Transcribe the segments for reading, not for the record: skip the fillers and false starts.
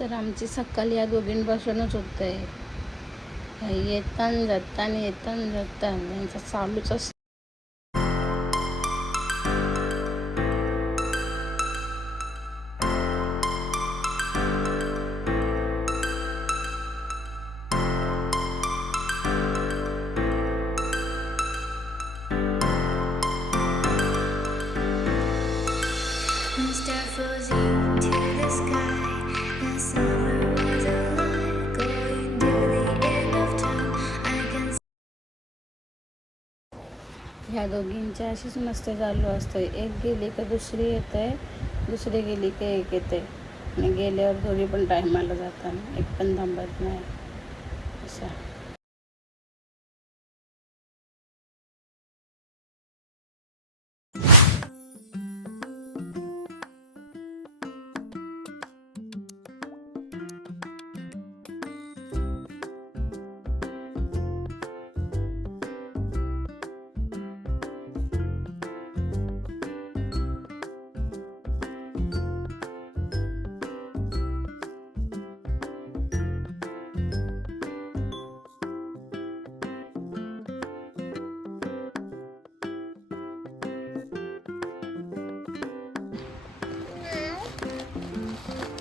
तर आमची सकाळी या दोघींपासूनच होत आहे. येताना जाताना येताना जाताना यांचं चालूच असतं. ह्या दोघींच्या अशीच मस्ती चालू असते. एक गेली का दुसरी येते, दुसरी गेली की एक येते आणि गेल्यावर दोघी पण टायमाला जातात, एक पण थांबत नाही असा.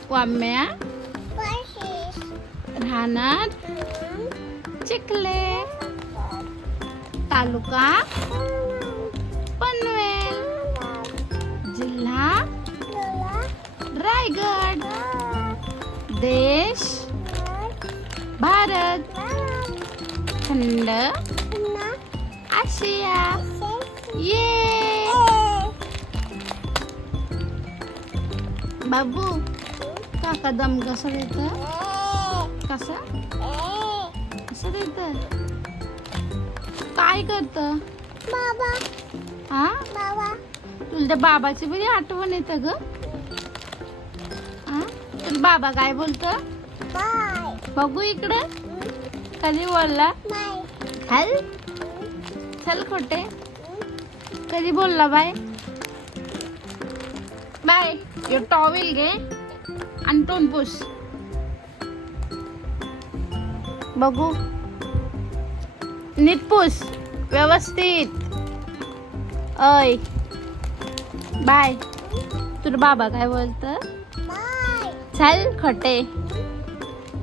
वाम्या राहणार चिखले, तालुका पनवेल, जिल्हा रायगड, देश भारत, खंड आशिया. ये बाबू काका दम कसं देतं? कसं देतं? काय करतं बाबा? हा तुला त्या बाबाची बरी आठवण येतं ग. तुला बाबा काय बोलतं? बघू इकडं. कधी बोलला? हल चल खोटे. कधी बोलला बाय? बाय. यो टॉवेल घे आणि तोंड पुस. बघू नीट पुस व्यवस्थित. अय बाय. तुला बाबा काय बोलतं? चल खोटे.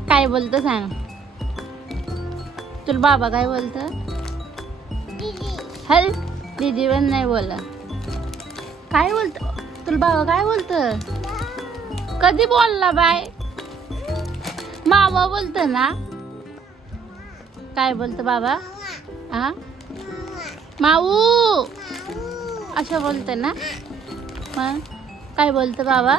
काय बोलतं सांग. तुला बाबा काय बोलतं? हल दीदी पण नाही बोलत. काय बोलतं तुला बाबा? काय बोलतं? कधी बोलला बाय? मावा बोलतं ना. काय बोलतं बाबा? हा माऊ असं बोलतं ना. मग काय बोलतं बाबा?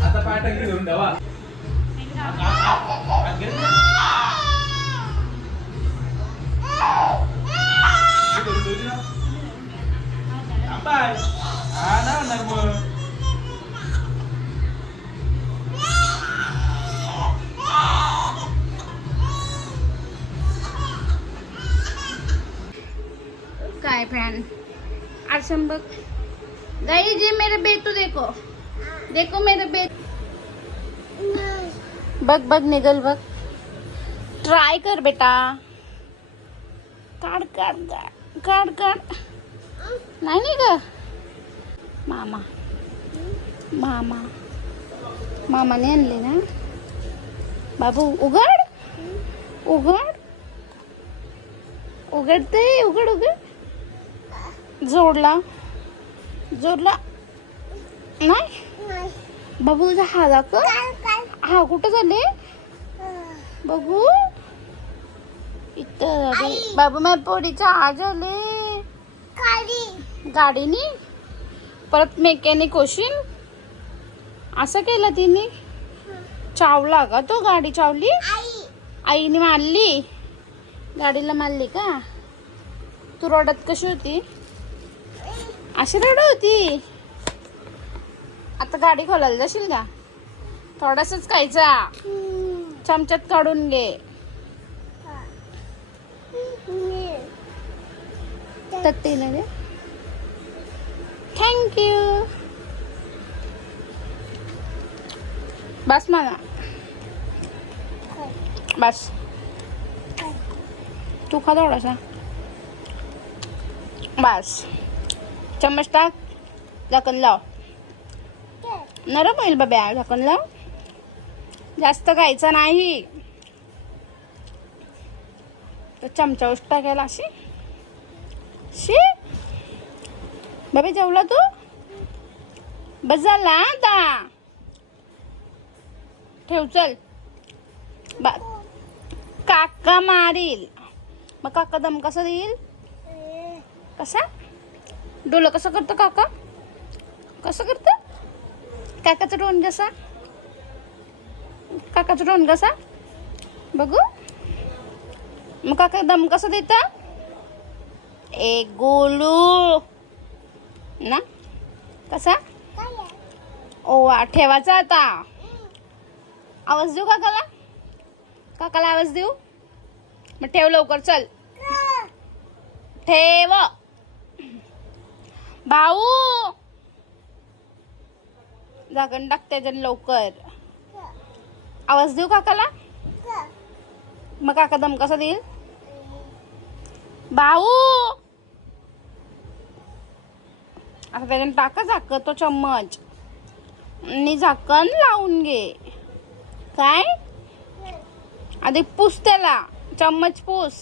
आता पाटा घेऊन ठेवा. काय फॅन आरसम बघ गाई जे मेरे बेटू देखो देखो मेरे बेट बघ बघ निघल बघ ट्राय कर बेटा काढ काढ काढ काढ काढ नाही नाही ग मामा मामा मामाने आणले ना बाबू उघड उघड उघडते उघड उघड जोडला जोडला नाही बाबू तुझा हा दाखव हा कुठं झाले बघू इथं बाबू माझ्या पोरीचा आज आले गाडीनी परत मेकॅनिक होशील असं केलं तिने चावला का तो गाडी चावली आईने मारली गाडीला मारली का तू रडत कशी होती अशी रडत होती आता गाडी खोलायला जाशील का थोडासाच खायचा चमच्यात काढून घे तत्तीला दे थँक्यू बस मला बस तू खा थोडासा बस चम्मच टाक झाकण लाव नरम होईल बाबा झाकण लाव जास्त खायचं नाही तर चमचा उष्ट टाकायला अशी शी बाबा जेवला तू बस झाला आता ठेव चल काका मारील मग काका दम कसा देईल कसा डोलं कसं करतं काका कसं करतं काकाचं टोन कसा काकाचं टोन कसा बघू मग काका दम कसा देता एक गोलू ना कसा ओवा ठेवायचा आता आवाज देऊ काकाला काकाला आवाज देऊ मग ठेव लवकर चल ठेव भाऊ झाकण टाक त्याच्यात लवकर. आवाज देऊ काकाला? मग काका दम कसा देईल? भाऊ आता त्याच्यात टाका झाकं तो चम्मच आणि झाकण लावून घे. काय आधी पुस त्याला, चम्मच पुस.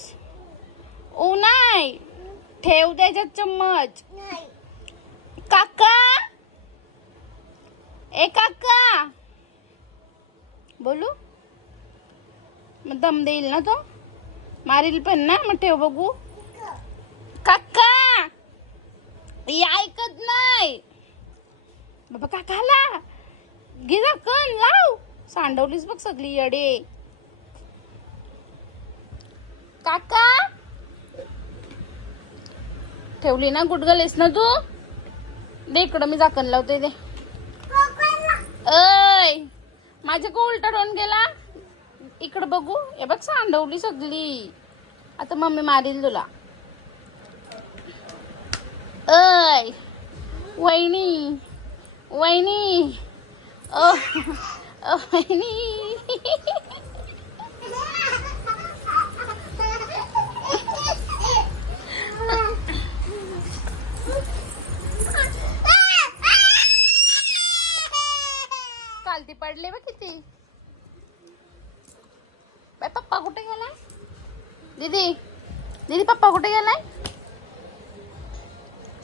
ओ नाही, ठेव त्याच्यात चम्मच. काका, ए काका बोलू? मग दम देईल ना तो, मारील पण ना. मग ठेव बघू. काका ऐकत नाही बाबा. काकाला घे झाकण लाव. सांडवलीस बघ सगळी येडे. काका ठेवली ना, गुडगलेस ना तू. दे इकडं, मी झाकण लावते. दे. ऐ माझ्या को उलटा होऊन गेला. इकडं बघू. हे बघ सांडवली सगळी. आता मम्मी मारील तुला. ऐ वहिनी, वहिनी, वहिनी. कालती पडले बघ किती. बाय पप्पा कुठे गेलाय? दीदी, दीदी पप्पा कुठे गेलाय?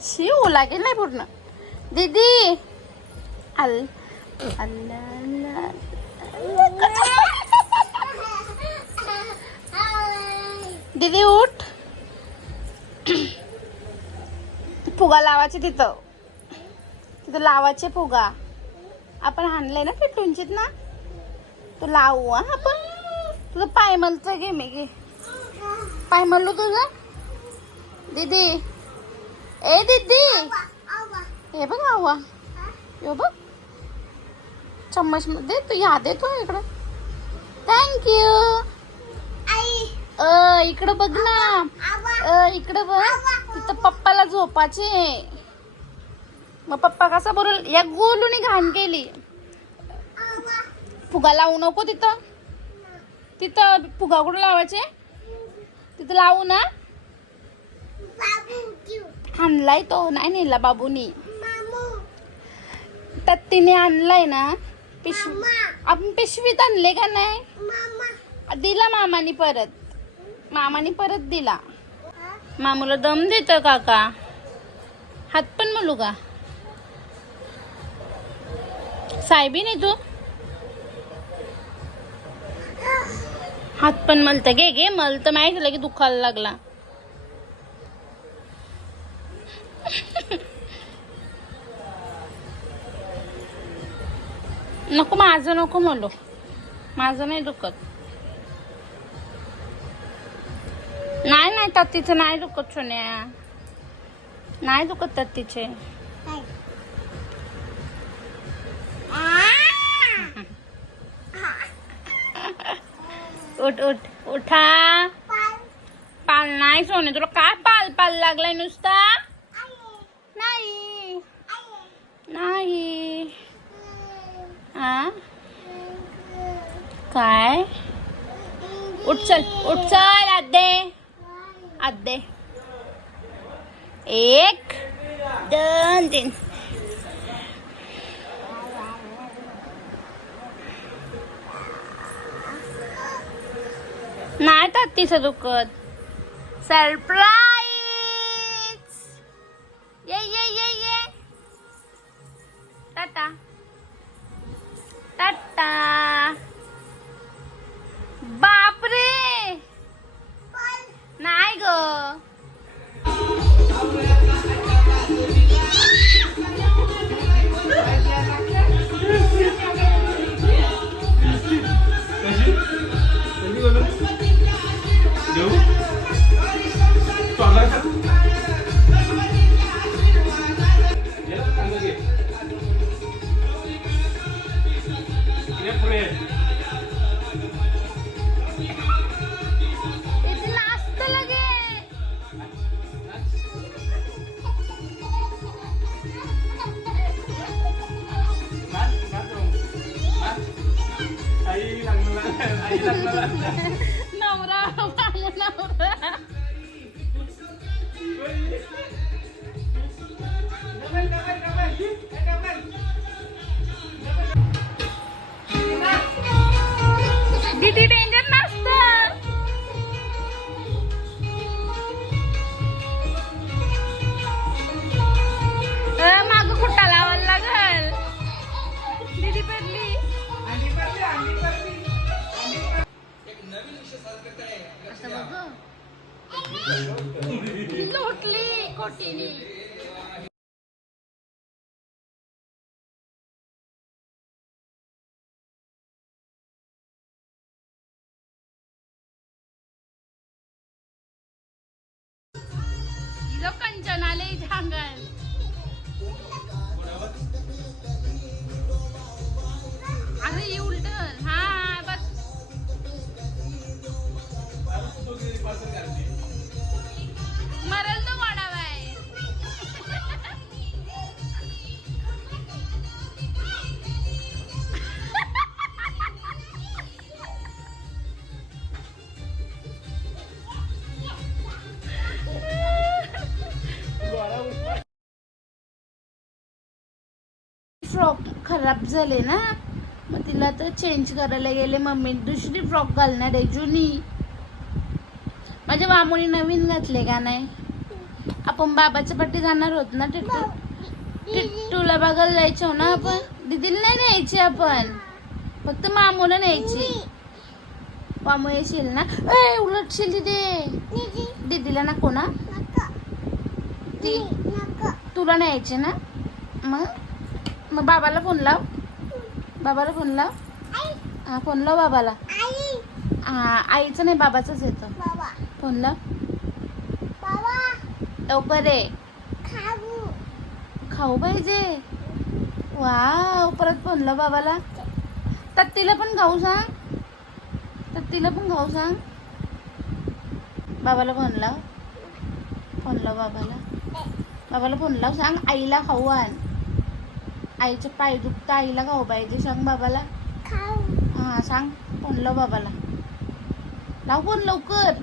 शिव लागेल नाही पूर्ण. दीदी दीदी उठ. फुगा लावायचे तिथं, तिथं लावायचे फुगा. आपण आणलंय ना किटूंचीत ना, तू लावू. आपण तुझं पाय मलचं घे. मी घे पाय मल्लू तुझं. दीदी, ए दीदी, हे बघ आवा. हे बघ चम्मच मध्ये तू. या दे तू इकडं. थँक्यू. इकडं बघ ना. इकडं बघ. तिथं पप्पाला झोपाचे. मग पप्पा कसा बोलल? या गोलूनी घाण केली. फुगा लावू नको तिथं. तिथं फुगा कुठं लावायचे? तिथं लावू ना. आणलाय तो, नाही नेला बाबूनी. तत्तीने आणलाय ना. आपण पिशवीत आणले का नाही? दिला मामानी परत. मामानी परत दिला. मामूला दम देत काका. हात पण मलू का? साहेबी नाही तू. हात पण मलत. घे घे मल तर माहिती लगे दुखायला लागला. नको माझं नको मलो. माझं नाही दुखत. नाही नाही तत्तीचं नाही दुखत सोन्या. नाही दुखत तत्तीचे. उठ उठ उठा. पाल नाही सोने. तुला काय पाल पाल लागलाय नुसता? नाही नाही. हा काय? उठ चल, उठ चल. आदे आदे. 1 2 3. नाही तत्तीचं दुखत. सरप्राईज. ये ये ये ये. टाटा टाटा. बापरे. नाही ग. नवरा मामू नवरा. किती डेंजर नसतं. माग खुट्टा लावायला लागल. दीदी पडली. असं बघ लोटली कोटीनी. कंचन आले झांगल. अरे ये उलट. हा बस मरल तो वाढावा आहे. फ्रॉक खराब झाले ना, मग तिला तर चेंज करायला गेले. मम्मी दुसरी फ्रॉक घालणार आहे जुनी. माझ्या मामुनी नवीन घातले का नाही. आपण बाबाच्या पाठी जाणार होत ना टिट्टूला बघायला जायचो ना आपण. दीदीला नाही न्यायची आपण, फक्त मामूला न्यायची. मामू येशील ना. ए उलटशील तिथे. दीदीला नको ना ती. तुला न्यायची ना. मग बाबाला फोन लाव. बाबाला फोन लाव. हा फोन लाव बाबाला. हा आईचं नाही बाबाचंच येतं. फोन लाव लवकर ये. खाऊ पाहिजे. वाव परत फोन लाव बाबाला. तत्तीला पण खाऊ सांग. तत्तीला पण खाऊ सांग. बाबाला फोन लाव. फोन लाव बाबाला. बाबाला फोन लाव. सांग आईला खाऊ आण. आईचं पाय दुखतं, आईला खाऊ पाहिजे सांग बाबाला. हा सांग. फोन लाव बाबाला. लाव फोन लवकर.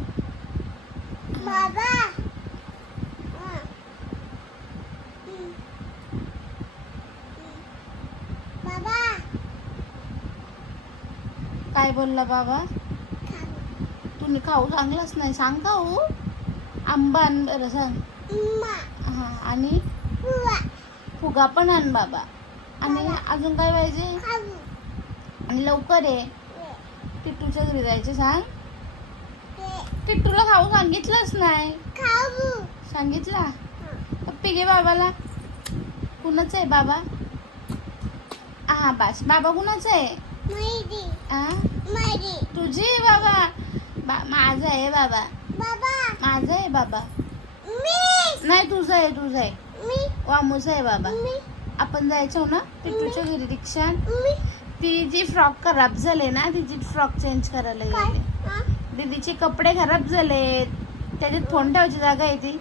बाबा बाबा काय बोलला बाबा. तुम्ही खाऊ सांगलाच नाही. सांग खाऊ. आंबा आण बरं सांग. हा आणि फुगा पण आण बाबा. आणि अजून काय पाहिजे. आणि लवकर ये. टिट्टूच्या घरी जायचं सांग. टिट्टूला खाऊ सांगितलंच नाही. सांगितला. पप्पी घे बाबाला. कुणाच आहे बाबा. हा बस. बाबा कुणाच आहे. तुझी बाबा. माझा आहे बाबा. माझा आहे बाबा. नाही तुझं आहे. तुझं आहे. वामूच आहे बाबा. आपण जायचो ना टिट्टूच्या घरी रिक्षात. ती जी फ्रॉक खराब झाले ना, तिची फ्रॉक चेंज करायला गेले. दीदीचे कपडे खराब झाले, त्याच्यात फोन ठेवायची जागा आहे ती.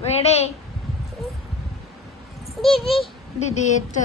वेडे दीदी येत.